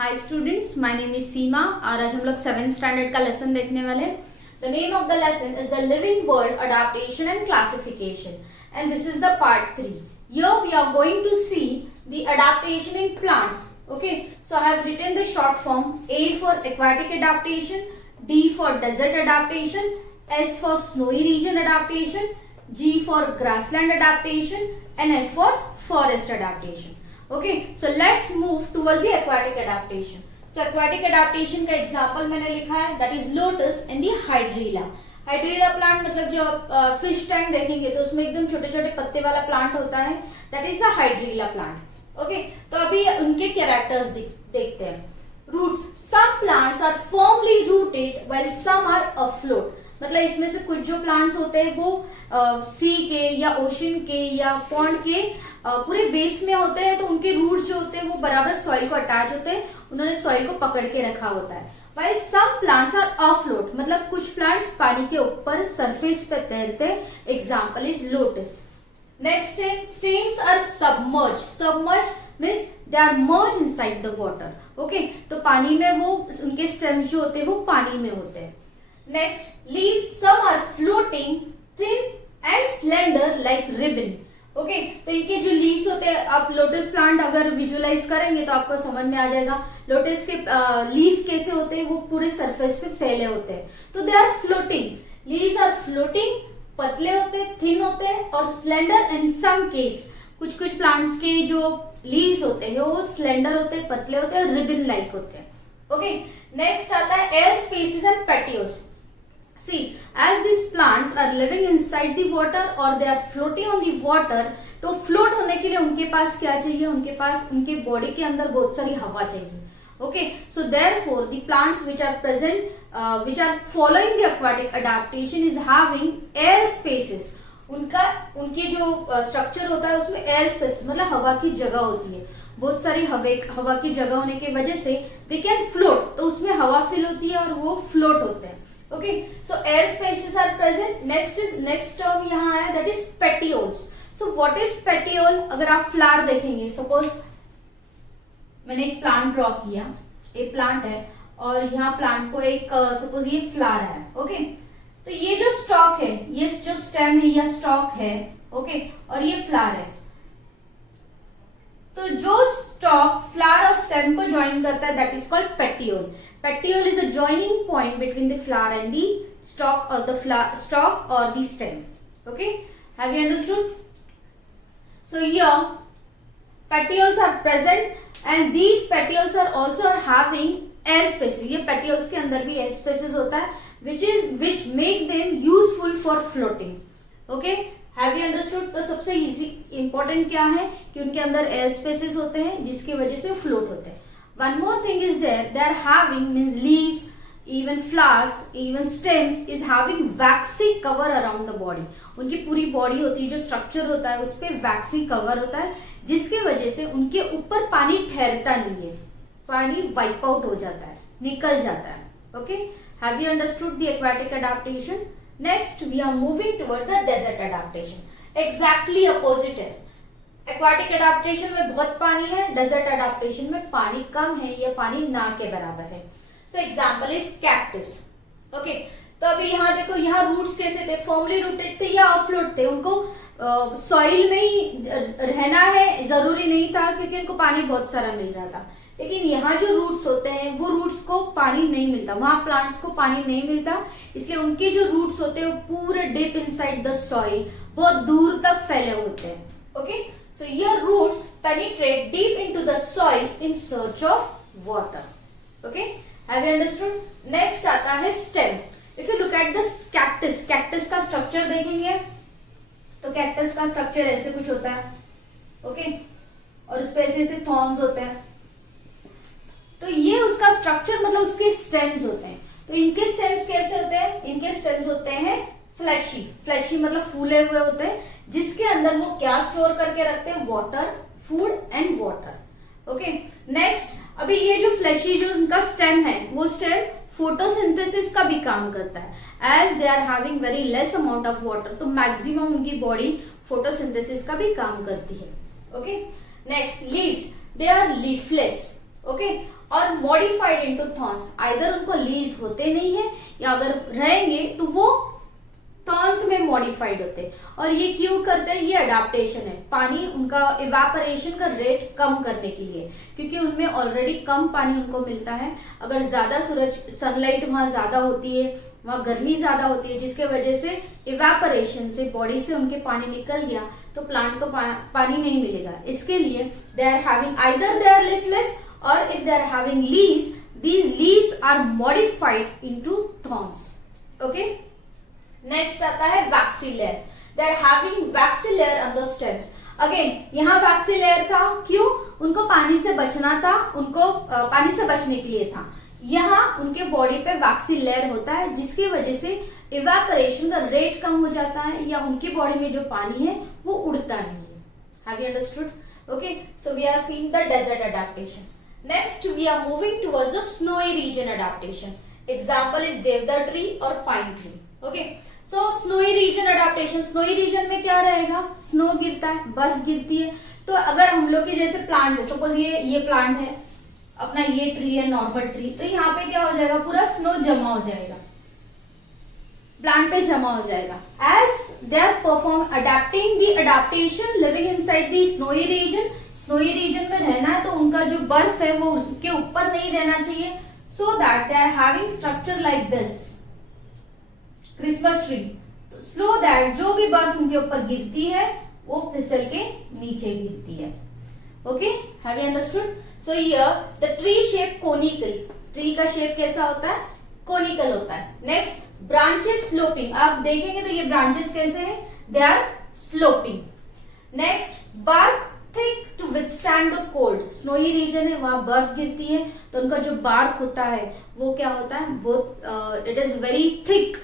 Hi students, my name is Seema और आज हम लोग 7th स्टैंडर्ड का लेसन देखने वाले हैं। The name of the lesson is the living world adaptation and classification and this is the part 3. Here we are going to see the adaptation in plants. Okay, so I have written the short form: A for aquatic adaptation, D for desert adaptation, S for snowy region adaptation, G for grassland adaptation and F for forest adaptation. Okay, so let's move towards the aquatic adaptation. So aquatic adaptation का example मैंने लिखा है, that is lotus and the hydrilla. Hydrilla plant मतलब जो fish tank देखेंगे तो उसमें एकदम छोटे छोटे पत्ते वाला प्लांट होता है, that is the hydrilla plant. Okay, तो अभी उनके कैरेक्टर्स देखते हैं. Roots, some plants are firmly rooted while some are afloat. मतलब इसमें से कुछ जो प्लांट्स होते हैं वो सी के या ओशन के या पॉन्ड के पूरे बेस में होते हैं, तो उनके रूट्स जो होते हैं वो बराबर सॉइल को अटैच होते हैं, उन्होंने सॉइल को पकड़ के रखा होता है. While some plants are afloat, मतलब कुछ प्लांट्स पानी के ऊपर सरफेस पे तैरते हैं. Example is lotus. नेक्स्ट है stems are submerge. Submerge means they are merge inside the water. Okay, तो पानी में वो उनके स्टेम्स जो होते हैं वो पानी में होते हैं. Next leaves, some are floating thin and slender like ribbon. Okay, तो इनके जो लीव्स होते हैं, आप लोटस प्लांट अगर विजुअलाइज करेंगे तो आपको समझ में आ जाएगा लोटस के लीफ कैसे होते हैं, वो पूरे सरफेस पे फैले होते हैं. तो they are floating, leaves are floating, पतले होते हैं, थिन होते हैं और स्लेंडर. एंड सम केस कुछ कुछ प्लांट्स के जो लीव्स होते हैं वो स्लेंडर होते हैं, पतले होते हैं और रिबन लाइक होते हैं. ओके, नेक्स्ट आता है air spaces and petioles. See, as these plants are living inside the water or they are floating on the water, तो फ्लोट होने के लिए उनके पास क्या चाहिए, उनके पास उनके बॉडी के अंदर बहुत सारी हवा चाहिए. Okay, so therefore the plants which are present, which are following the aquatic adaptation is having air spaces. उनके जो स्ट्रक्चर होता है उसमें एयर स्पेस मतलब हवा की जगह होती है. बहुत सारी हवा की जगह होने की वजह से दे कैन फ्लोट, तो उसमें हवा फिल होती है और वो फ्लोट होते हैं. Okay, so air spaces are present. Next term यहाँ आया, that is petioles. So what is petiole? अगर आप फ्लावर देखेंगे, सपोज मैंने एक प्लांट ड्रॉ किया, एक प्लांट है और यहाँ प्लांट को एक सपोज ये फ्लावर है. ओके, तो ये जो स्टॉक है, ये जो स्टेम है या स्टॉक है, ओके, और ये फ्लावर है. तो जो स्टॉक फ्लावर और स्टेम को ज्वाइन करता है that is called petiole. Petiole is a joining point between the flower and the stock और द स्टॉक और the stem. Okay, have you understood? So here petioles are present and these petioles are also having air spaces. ये petioles के अंदर भी air spaces होता है which make them useful for floating. Okay, have you understood? तो सबसे easy important क्या है कि उनके अंदर एयर स्पेसेस होते हैं जिसकी वजह से फ्लोट होते हैं. One more thing is there, they are having means leaves, even flowers, even stems is having waxy cover around the body. उनकी पूरी बॉडी होती है, जो स्ट्रक्चर होता है उस पे वैक्सी कवर होता है जिसकी वजह से उनके ऊपर पानी ठहरता नहीं है, पानी वाइप आउट हो जाता है, निकल जाता है. Okay, have you understood the aquatic adaptation? Next we are moving toward the desert adaptation. Exactly opposite है. एक्वाटिक अडैप्टेशन में बहुत पानी है, डेजर्ट अडैप्टेशन में पानी कम है या पानी ना के बराबर है. So example is cactus. Okay, तो अभी यहाँ देखो, यहाँ रूट्स कैसे थे, फॉर्मली रूटेड थे या ऑफलोट थे. उनको सॉइल में ही रहना है जरूरी नहीं था क्योंकि उनको पानी बहुत सारा मिल रहा था. लेकिन यहाँ जो रूट्स होते हैं वो रूट्स को पानी नहीं मिलता, वहां प्लांट्स को पानी नहीं मिलता, इसलिए उनके जो रूट्स होते हैं वो पूरे डीप इनसाइड द सॉइल बहुत दूर तक फैले होते हैं. Okay, so your roots penetrate deep into the soil in search of water. Okay, have you understood? Next आता है stem. If you look at the cactus, cactus का स्ट्रक्चर देखेंगे तो कैक्टस का स्ट्रक्चर ऐसे कुछ होता है. ओके, और उस पे ऐसे ऐसे थॉर्न्स होते हैं. तो ये उसका स्ट्रक्चर मतलब उसके स्टेम्स होते हैं. तो इनके स्टेम्स कैसे होते हैं? इनके स्टेम्स होते हैं फ्लैशी. फ्लैशी मतलब फूले हुए होते हैं जिसके अंदर वो क्या स्टोर करके रखते हैं? Water, food and water. Okay, next अभी ये जो फ्लैशी जो उनका स्टेम है वो स्टेम फोटोसिंथेसिस का भी काम करता है. As they are having very less amount of water, तो मैक्सिमम उनकी बॉडी फोटोसिंथेसिस का भी काम करती है. Okay, next leaves, they are leafless. Okay, और मॉडिफाइड इनटू थॉर्न्स, आइदर उनको लीव्स होते नहीं है या अगर रहेंगे तो वो थॉर्न्स में मॉडिफाइड होते हैं। और ये क्यों करते हैं? ये अडाप्टेशन है, पानी उनका इवेपोरेशन का रेट कम करने के लिए, क्योंकि उनमें ऑलरेडी कम पानी उनको मिलता है। अगर ज्यादा सूरज सनलाइट वहां ज्यादा होती है, वहां गर्मी ज्यादा होती है, जिसके वजह से इवेपोरेशन से बॉडी से उनके पानी निकल गया तो प्लांट को पानी नहीं मिलेगा। इसके लिए they are having either they are leafless और if they are having leaves, these leaves are modified into thorns. Okay, next आता है waxy layer. They are having waxy layer on the stems. Again यहाँ waxy layer था, क्यों? उनको पानी से बचना था, उनको पानी से बचने के लिए था। यहाँ उनके बॉडी पे waxy layer होता है, जिसकी वजह से इवेपोरेशन का रेट कम हो जाता है या उनकी बॉडी में जो पानी है वो उड़ता नहीं है। Have you understood? Okay, so we are seeing the desert adaptation. Next, we are moving towards the snowy region adaptation. Example is Devdar tree or pine tree. Okay, so snowy region adaptation. Snowy region में क्या रहेगा? Snow गिरता है, बर्फ गिरती है। तो अगर हम लोग के जैसे प्लांट्स है, सपोज ये प्लांट है अपना, ये ट्री है नॉर्मल ट्री, तो यहाँ पे क्या हो जाएगा? पूरा स्नो जमा हो जाएगा, प्लांट पे जमा हो जाएगा। As they are perform adapting the adaptation living inside the snowy region. Snowy region में रहना है तो उनका जो बर्फ है वो उसके ऊपर नहीं रहना चाहिए, so that they are having structure like this Christmas tree, so that जो भी बर्फ उनके ऊपर गिरती है वो फिसल के नीचे गिरती है। Okay, have you understood? So here the tree shape conical, tree का शेप कैसा होता है? कोनिकल होता है। नेक्स्ट, ब्रांचेस स्लोपिंग, आप देखेंगे तो ये ब्रांचेस कैसे हैं? They are sloping. Next, bark thick to withstand the cold. Snowy region है, वहां बर्फ गिरती है तो उनका जो बार्क होता है वो क्या होता है? बहुत it is very thick.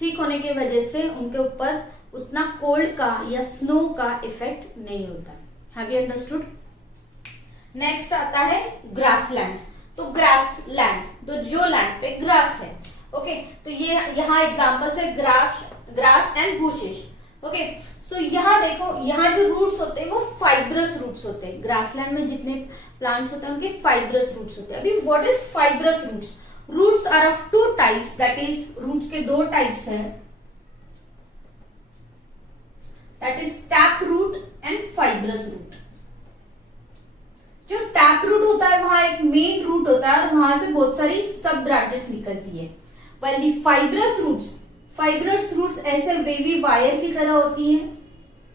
Thick होने की वजह से उनके ऊपर उतना कोल्ड का या स्नो का इफेक्ट नहीं होता है। Have you understood? नेक्स्ट आता है ग्रासलैंड। तो ग्रासलैंड, तो जो लैंड पे ग्रास है, ओके, तो ये यहाँ एग्जांपल्स है ग्रास एंड बुशेस। ओके, सो यहाँ देखो, यहाँ जो रूट्स होते हैं वो फाइब्रस रूट्स होते हैं। ग्रासलैंड में जितने प्लांट्स होते हैं उनके फाइब्रस रूट्स होते हैं। अभी what is fibrous roots? Roots are of two types, that is roots के दो टाइप्स हैं, that is tap root and fibrous root. जो टैप रूट होता है वहां एक मेन रूट होता है और वहां से बहुत सारी सब ब्रांचेस निकलती है। व्हाइल दी फाइब्रस रूट्स ऐसे वेवी वायर की तरह होती हैं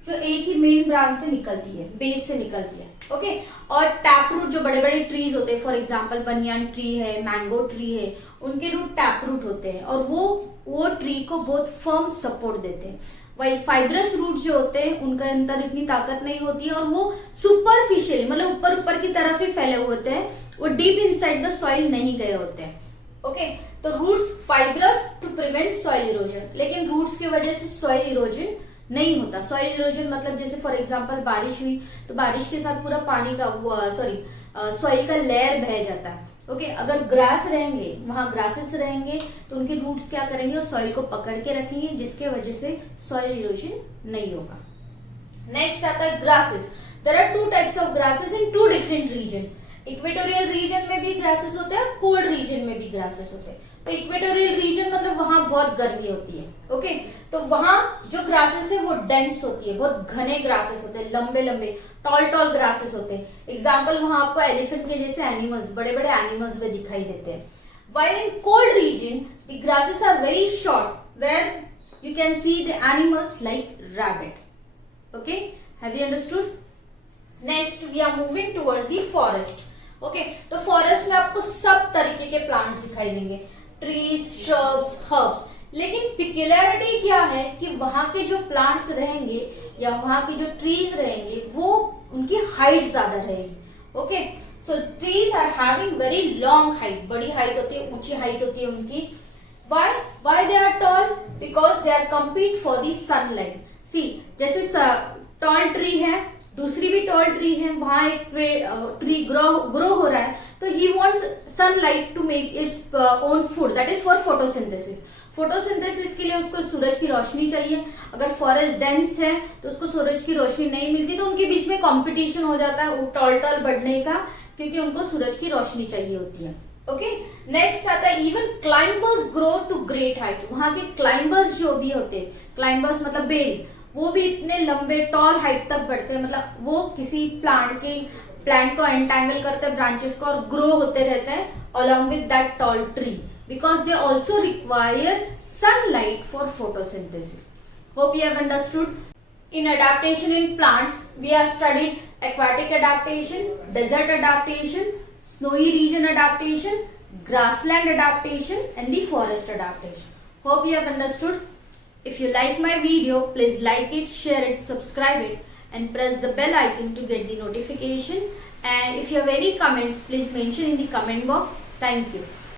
जो एक ही मेन ब्रांच से निकलती है, बेस से निकलती है। ओके, और टैप रूट जो बड़े बड़े ट्रीज होते हैं, फॉर एग्जांपल बनियान ट्री है, मैंगो ट्री है, उनके रूट टैप रूट होते हैं और वो ट्री को बहुत फर्म सपोर्ट देते हैं। वही फाइब्रस रूट जो होते हैं उनके अंदर इतनी ताकत नहीं होती है और वो सुपरफिशियल, मतलब ऊपर ऊपर की तरफ ही फैले हुए होते हैं, वो डीप इनसाइड द सॉइल नहीं गए होते हैं। ओके, तो roots fibrous to prevent soil erosion, लेकिन रूट्स की वजह से सॉइल इरोजन नहीं होता। सॉइल इरोजन मतलब जैसे फॉर एग्जांपल बारिश हुई तो बारिश के साथ पूरा पानी का सॉइल का लेयर बह जाता है। ओके, अगर ग्रास रहेंगे, वहां ग्रासेस रहेंगे तो उनके रूट्स क्या करेंगे? सॉइल को पकड़ के रखेंगे, जिसके वजह से सॉइल इरोजन नहीं होगा। नेक्स्ट आता है grasses. There are two types of grasses in two different region. Equatorial region में भी ग्रासेस होते हैं, कोल्ड रीजन में भी ग्रासेस होते हैं। तो इक्वेटोरियल रीजन मतलब वहां बहुत गर्मी होती है। ओके, तो वहां जो ग्रासेस है वो डेंस होती है, बहुत घने ग्रासेस होते हैं, लंबे लंबे टॉल ग्रासेस होते हैं। एग्जाम्पल वहां आपको एलिफेंट के जैसे एनिमल्स, बड़े बड़े एनिमल्स में दिखाई देते हैं। While in cold region the grasses are very short where you can see the animals like rabbit. Okay, have you understood? Next we are moving towards the forest. Okay, तो forest में आपको सब तरीके के प्लांट्स दिखाई देंगे, trees, shrubs, herbs. लेकिन पिक्युलरिटी क्या है कि वहां के जो प्लांट्स रहेंगे या वहां की जो ट्रीज रहेंगे वो उनकी हाइट ज्यादा रहेगी। Okay, so trees are having very long height, बड़ी हाइट होती है, ऊंची हाइट होती है उनकी। Why they are tall? Because they are compete for the sunlight. See, जैसे टॉल ट्री है, दूसरी भी टॉल ट्री है, वहां एक ट्री ग्रो हो रहा है, तो he wants sunlight to make its own food, that is for photosynthesis. Photosynthesis के लिए उसको सूरज की रोशनी चाहिए। अगर फॉरेस्ट डेंस है तो उसको सूरज की रोशनी नहीं मिलती, तो उनके बीच में कंपटीशन हो जाता है टॉल बढ़ने का क्योंकि उनको सूरज की रोशनी चाहिए होती है। ओके, नेक्स्ट आता है even climbers grow to great height. वहां के क्लाइंबर्स जो भी होते हैं, क्लाइंबर्स मतलब बेल, वो भी इतने लंबे टॉल हाइट तक बढ़ते हैं, मतलब वो किसी प्लांट को एंटैंगल करते हैं ब्रांचेस को और ग्रो होते रहते हैं along with that tall tree, because they also require sunlight for photosynthesis. Hope you have understood. In adaptation in plants, we have studied aquatic adaptation, desert adaptation, snowy region adaptation, grassland adaptation, and the forest adaptation. Hope you have understood. If you like my video, please like it, share it, subscribe it, and press the bell icon to get the notification. And if you have any comments, please mention in the comment box. Thank you.